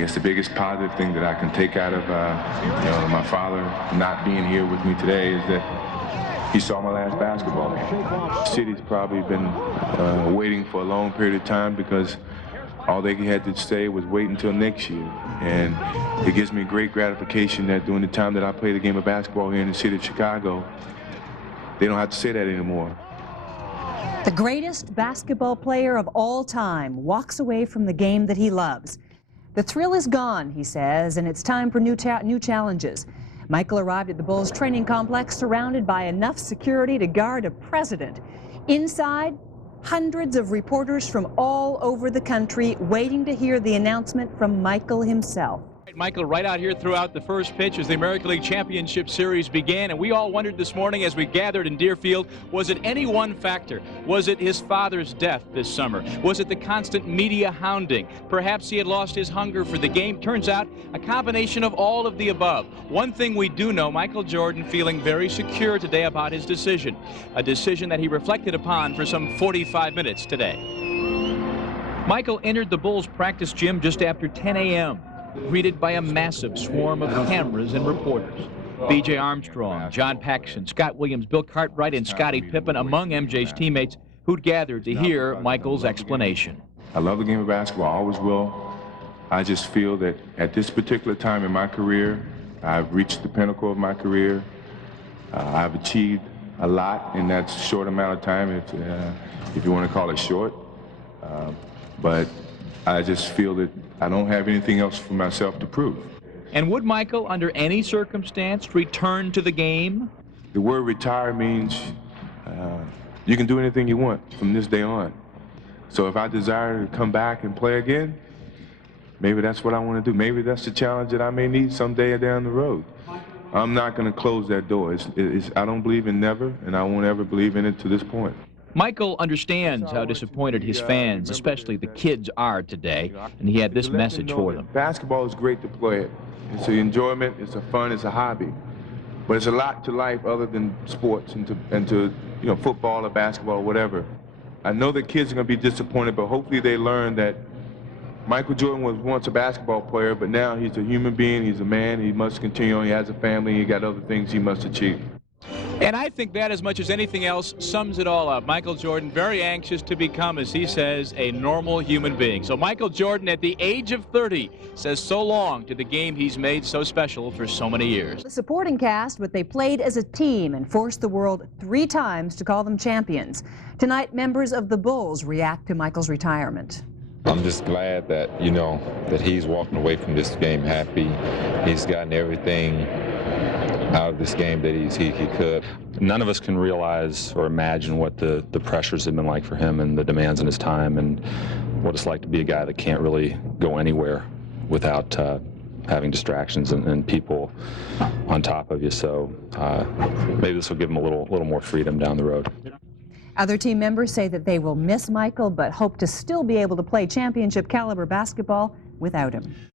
guess the biggest positive thing that I can take out of my father not being here with me today is that he saw my last basketball game. The city's probably been waiting for a long period of time because all they had to say was wait until next year. And it gives me great gratification that during the time that I played the game of basketball here in the city of Chicago, they don't have to say that anymore. The greatest basketball player of all time walks away from the game that he loves. The thrill is gone, he says, and it's time for new challenges. Michael arrived at the Bulls training complex surrounded by enough security to guard a president. Inside, hundreds of reporters from all over the country waiting to hear the announcement from Michael himself. Michael, right out here throughout the first pitch as the American League Championship Series began, and we all wondered this morning as we gathered in Deerfield, was it any one factor? Was it his father's death this summer? Was it the constant media hounding? Perhaps he had lost his hunger for the game. Turns out, a combination of all of the above. One thing we do know, Michael Jordan feeling very secure today about his decision, a decision that he reflected upon for some 45 minutes today. Michael entered the Bulls practice gym just after 10 a.m., greeted by a massive swarm of cameras and reporters. B.J. Armstrong, John Paxson, Scott Williams, Bill Cartwright, and Scottie Pippen among MJ's teammates who'd gathered to hear Michael's explanation. I love the game of basketball, I always will. I just feel that at this particular time in my career, I've reached the pinnacle of my career. I've achieved a lot in that short amount of time, if you want to call it short. But I just feel that I don't have anything else for myself to prove. And would Michael, under any circumstance, return to the game? The word retire means you can do anything you want from this day on. So if I desire to come back and play again, maybe that's what I want to do. Maybe that's the challenge that I may need someday down the road. I'm not going to close that door. I don't believe in never, and I won't ever believe in it to this point. Michael understands how disappointed his fans, especially the kids, are today, and he had this message for them. Basketball is great to play it. It's an enjoyment, it's a fun, it's a hobby. But it's a lot to life other than sports and to football or basketball or whatever. I know the kids are going to be disappointed, but hopefully they learn that Michael Jordan was once a basketball player, but now he's a human being, he's a man, he must continue on, he has a family, he got other things he must achieve. And I think that, as much as anything else, sums it all up. Michael Jordan very anxious to become, as he says, a normal human being. So Michael Jordan, at the age of 30, says so long to the game he's made so special for so many years. The supporting cast, but they played as a team and forced the world 3 times to call them champions. Tonight, members of the Bulls react to Michael's retirement. I'm just glad that, that he's walking away from this game happy. He's gotten everything out of this game that he could. None of us can realize or imagine what the pressures have been like for him and the demands in his time and what it's like to be a guy that can't really go anywhere without having distractions and people on top of you. So maybe this will give him a little more freedom down the road. Other team members say that they will miss Michael but hope to still be able to play championship caliber basketball without him.